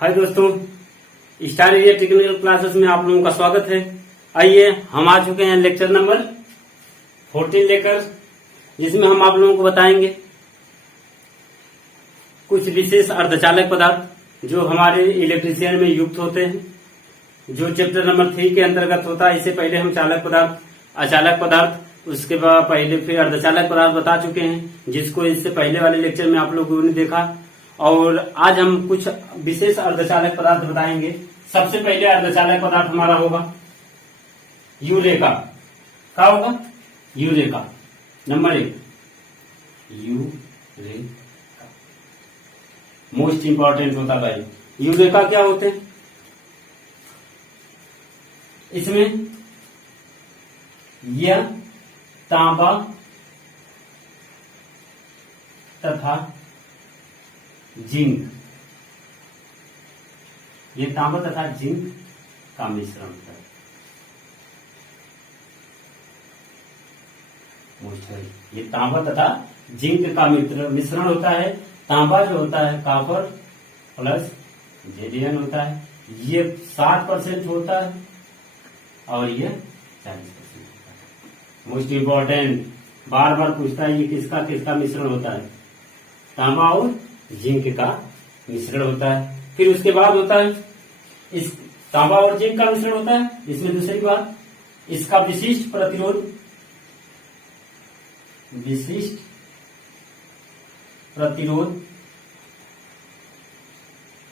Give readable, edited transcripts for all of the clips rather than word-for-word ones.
हाय दोस्तों, star area technical classes में आप लोगों का स्वागत है। आइए, हम आ चुके हैं लेक्चर नंबर 14 लेकर, जिसमें हम आप लोगों को बताएंगे कुछ विशेष अर्धचालक पदार्थ जो हमारे इलेक्ट्रीशियन में युक्त होते हैं, जो चैप्टर नंबर 3 के अंतर्गत होता है। इससे पहले हम चालक पदार्थ, अचालक पदार्थ, उसके बाद पहले फिर अर्धचालक पदार्थ बता चुके हैं, जिसको इससे पहले वाले लेक्चर में आप लोगों ने देखा। और आज हम कुछ विशेष अर्धचालक पदार्थ बताएंगे। सबसे पहले अर्धचालक पदार्थ हमारा होगा यूरेका। क्या होगा? Eureka. Number 1 eureka most important होता भाई। यूरेका क्या होते हैं? इसमें यह तांबा तथा जिंक, ये तांबा तथा जिंक का मिश्रण होता है। ये तांबा तथा जिंक का मिश्रण होता है। तांबा जो होता है कॉपर प्लस जेडियन होता है, ये 60% होता है और ये 40% होता है। मोस्ट इंपॉर्टेंट, बार बार पूछता है ये किसका किसका मिश्रण होता है? तांबा और जिंक का मिश्रण होता है। फिर उसके बाद होता है इस तांबा और जिंक का मिश्रण होता है। इसमें दूसरी बात, इसका विशिष्ट प्रतिरोध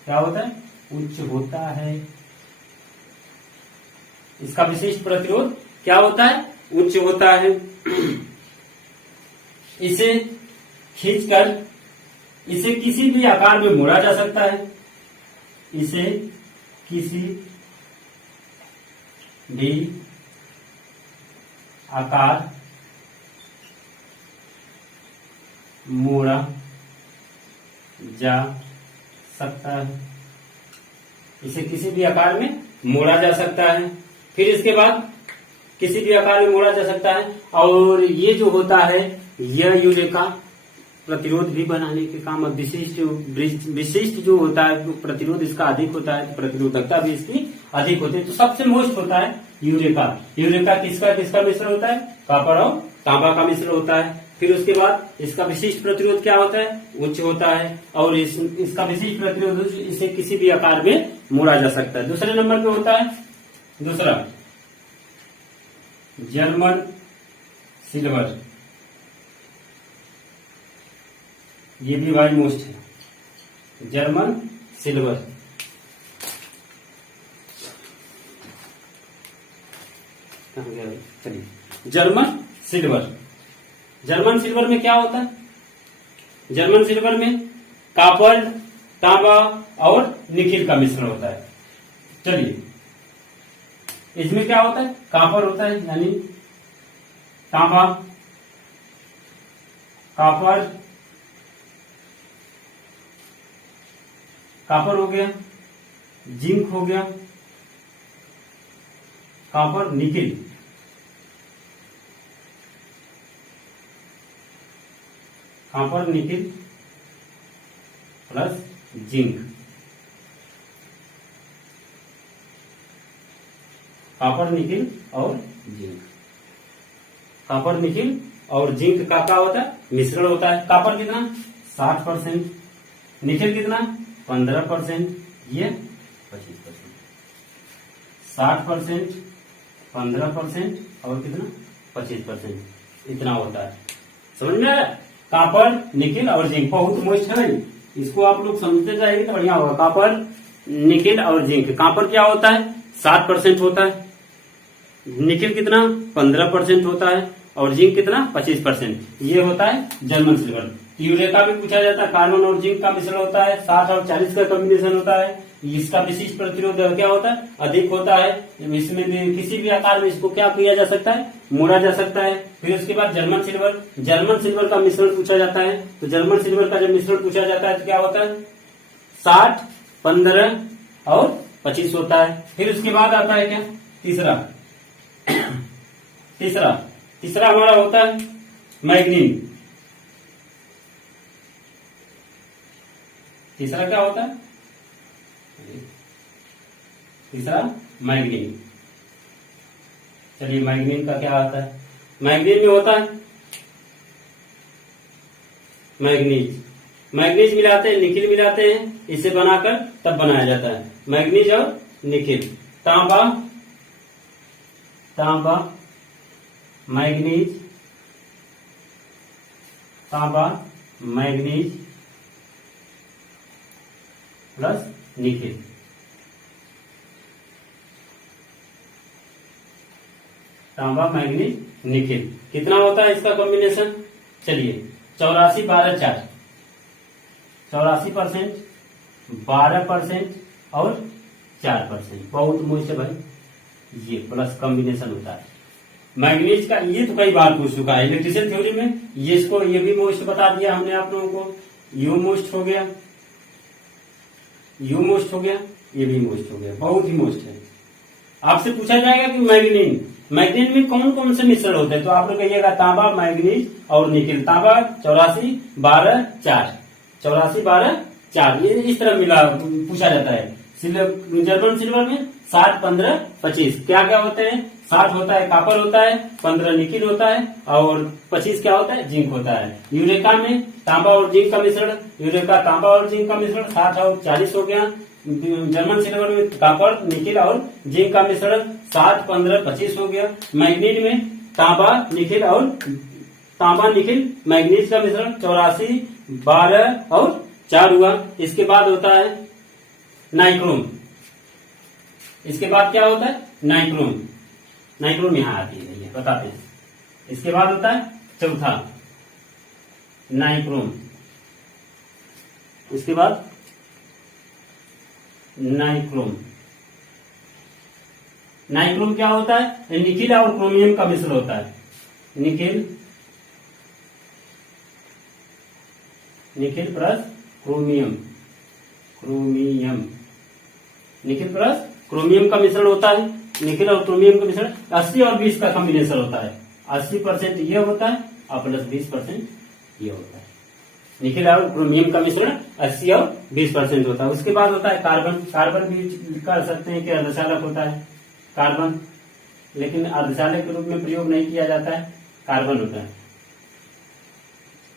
क्या होता है? उच्च होता है। इसका विशिष्ट प्रतिरोध क्या होता है? उच्च होता है। इसे खींचकर इसे किसी भी आकार में मोड़ा जा सकता है। इसे किसी भी आकार मोड़ा जा सकता है। इसे किसी भी आकार में मोड़ा जा सकता है। फिर इसके बाद किसी भी आकार में मोड़ा जा सकता है। और ये जो होता है, यह यूरेका प्रतिरोध भी बनाने के काम, विशिष्ट जो होता है प्रतिरोध इसका अधिक होता है, तो प्रतिरोधकता भी इसकी अधिक होती है। तो सबसे मोस्ट होता है यूरेका। यूरेका किसका किसका मिश्रण होता है? कॉपर और तांबा का मिश्रण होता है। फिर उसके बाद इसका विशिष्ट प्रतिरोध क्या होता है? उच्च होता है। और इसका विशिष्ट प्रतिरोध, इसे किसी भी आकार में मोड़ा जा सकता है। दूसरे नंबर पे होता है दूसरा जर्मन सिल्वर। ये भी भाई मोस्ट है, जर्मन सिल्वर। कहाँ गया भाई? चलिए, जर्मन सिल्वर। जर्मन सिल्वर में क्या होता है? जर्मन सिल्वर में कॉपर, तांबा और निकिल का मिश्रण होता है। चलिए, इसमें क्या होता है? कॉपर होता है, यानी तांबा, कॉपर हो गया, जिंक हो गया, copper nickel, copper nickel plus zinc, copper nickel और जिंक। कॉपर निकिल और जिंक का क्या होता है? मिश्रण होता है। कॉपर कितना? 60%, निकिल कितना? 15%, ये 25%। 60%, 15% और कितना? 25%। इतना होता है। समझ में आया? कॉपर, निकिल और जिंक बहुत मोस्ट है। इसको आप लोग समझते जाएंगे तो बढ़िया होगा। कॉपर, निकिल और जिंक। कॉपर क्या होता है? 60% होता है। निकिल कितना? 15% होता है। और जिंक कितना? 25%। ये होता है जर्मन सिल्वर। यूरेका भी पूछा जाता है, कार्बन और जिंक का मिश्रण होता है। 60 और 40 का कॉम्बिनेशन होता है। इसका विशिष्ट प्रतिरोध क्या होता है? अधिक होता है। इसमें भी किसी भी आकार में इसको क्या किया जा सकता है? मोड़ा जा सकता है। फिर उसके बाद जर्मन सिल्वर। जर्मन सिल्वर का मिश्रण पूछा जाता है। तो जर्मन सिल्वर का जब मिश्रण पूछा जाता है तो क्या होता है? 60, 15 और 25 होता है। फिर उसके बाद आता है क्या? तीसरा तीसरा हमारा होता है मैग्नीन। तीसरा क्या होता है? तीसरा मैग्नीन। चलिए मैग्नीन का क्या आता है? मैग्नीन में होता है मैग्नीज। मैग्नीज मिलाते हैं, निकिल मिलाते हैं, इसे बनाकर तब बनाया जाता है मैग्नीज और निकिल। तांबा, तांबा मैग्नीज, तांबा मैग्नीज प्लस निकिल। तांबा मैग्नीज निकिल कितना होता है इसका कॉम्बिनेशन? चलिए 84 12 4, 84%, 12% और 4%। बहुत मुश्किल है भाई, ये प्लस कॉम्बिनेशन होता है मैग्नीज का। ये तो कई बार पूछ चुका है इलेक्ट्रिशियन थ्योरी में, ये इसको ये भी मोस्ट बता दिया हमने आप लोगों को। यू मोस्ट हो गया, यू मोस्ट हो गया, ये भी मोस्ट हो गया, बहुत ही मोस्ट है। आपसे पूछा जाएगा कि मैग्नीन, मैग्नीन में कौन कौन से मिश्रण होते हैं, तो आप लोग कहिएगा तांबा मैग्नीज और निकिल। तांबा 84 12 4, 84 12 4, ये इस तरह मिला पूछा जाता है। जर्मन सिल्वर में 60 15 25 क्या क्या होते हैं? 60 होता है कापर होता है, 15 निकिल होता है और 25 क्या होता है? जिंक होता है। यूरेका में तांबा और जिंक का मिश्रण, यूरेका तांबा और जिंक का मिश्रण 60 और 40 हो गया। जर्मन सिल्वर में कापर निकिल और जिंक का मिश्रण 60 15 25 हो गया। मैग्नीज में तांबा निकिल और तांबा निकिल मैग्नीज का मिश्रण 84 12 और 4 हुआ। इसके बाद होता है नाइक्रोम। इसके बाद क्या होता है? नाइक्रोम। नाइक्रोम यहां आती है, भैया बताते हैं। इसके बाद होता है चौथा नाइक्रोम। इसके बाद नाइक्रोम। नाइक्रोम क्या होता है? निकिल और क्रोमियम का मिश्रण होता है। Nickel, nickel plus chromium, chromium, nickel plus chromium का मिश्रण होता है। निकिल और क्रोमियम का मिश्रण 80 और 20 का कॉम्बिनेशन होता है। 80% ये होता है और प्लस 20% ये होता है। निकिल और क्रोमियम का मिश्रण 80 और 20% होता है। उसके बाद होता है कार्बन। कार्बन भी कर सकते हैं कि अर्धचालक होता है कार्बन, लेकिन अर्धचालक के रूप में प्रयोग नहीं किया जाता है, कार्बन होता है।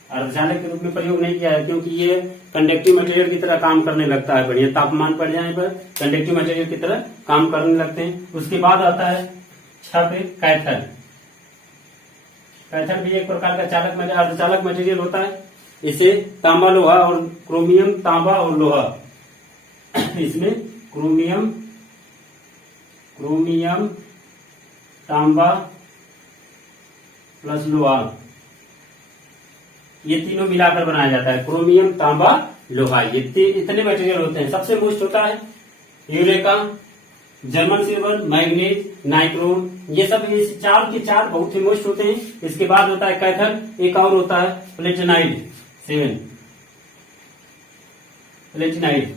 अर्धचालक के रूप में प्रयोग नहीं किया है क्योंकि ये कंडक्टिव मटेरियल की तरह काम करने लगता है। बढ़िया तापमान बढ़ जाने पर कंडक्टिव मटेरियल की तरह काम करने लगते हैं। उसके बाद आता है 6 पे कैथर। कैथर भी एक प्रकार का चालक अर्धचालक मटेरियल होता है। इसे तांबा लोहा और क्रोमियम, तांबा और लोहा, इसमें क्रोमियम, क्रोमियम तांबा प्लस लोहा, ये तीनों मिलाकर बनाया जाता है। क्रोमियम तांबा लोहा, ये इतने मटेरियल होते हैं। सबसे मोस्ट होता है eureka, German silver, manganese, nichrome, ये सब इस 4 के 4 बहुत ही मोस्ट होते हैं। इसके बाद होता है कैथर, एक और होता है प्लेटिनाइड 7, प्लेटिनाइड,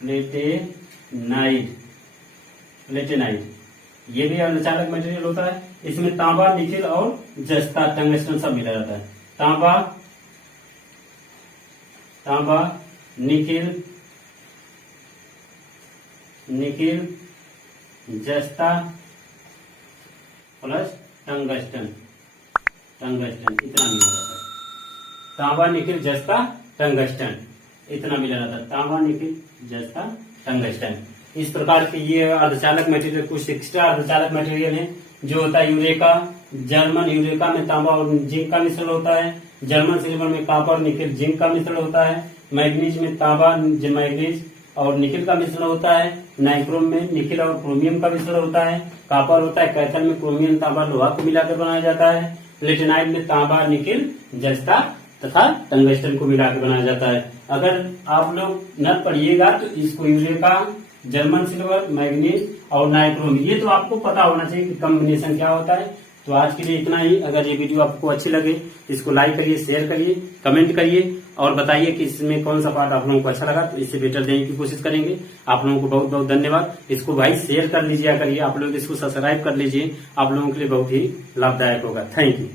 प्लेटिनाइड, प्लेटिनाइड, ये भी अर्धचालक मटेरियल होता है। इसमें तांबा, निकिल और जस्ता, टंगस्टन सब मिला जाता है। तांबा, तांबा, निकिल, निकिल, जस्ता प्लस टंगस्टन, टंगस्टन इतना मिला जाता है। तांबा, निकिल, जस्ता, टंगस्टन इतना मिला जाता है। तांबा, निकिल, जस्ता, टंगस्टन, इस प्रकार के ये अर्धचालक मटेरियल, कुछ एक्स्ट्रा अर्धचालक मटेरियल है जो होता है यूरेका। जर्मन यूरेका में तांबा और जिंक का मिश्रण होता है। जर्मन सिल्वर में कॉपर, निकिल, जिंक का मिश्रण होता है। मैग्नीज में तांबा, मैग्नीज और निकिल का मिश्रण होता है। नाइक्रोम में निकिल और क्रोमियम का मिश्रण होता है। कॉपर होता है। कैथर में क्रोमियम, तांबा, लोहा को मिलाकर बनाया जाता है। प्लेटिनाइड में तांबा, निकिल, जस्ता तथा टंगस्टन को मिलाकर बनाया जाता है। अगर आप लोग न पढ़िएगा तो इसको यूरेका, जर्मन सिल्वर, मैग्नीज और नाइक्रोम, ये तो आपको पता होना चाहिए कि कॉम्बिनेशन क्या होता है। तो आज के लिए इतना ही। अगर ये वीडियो आपको अच्छी लगे तो इसको लाइक करिए, शेयर करिए, कमेंट करिए और बताइए कि इसमें कौन सा पार्ट आप लोगों को अच्छा लगा, तो इससे बेटर देने की कोशिश करेंगे। आप लोगों को बहुत बहुत धन्यवाद। इसको भाई शेयर कर लीजिए करिए, आप लोग इसको सब्सक्राइब कर लीजिए, आप लोगों के लिए बहुत ही लाभदायक होगा। Thank you.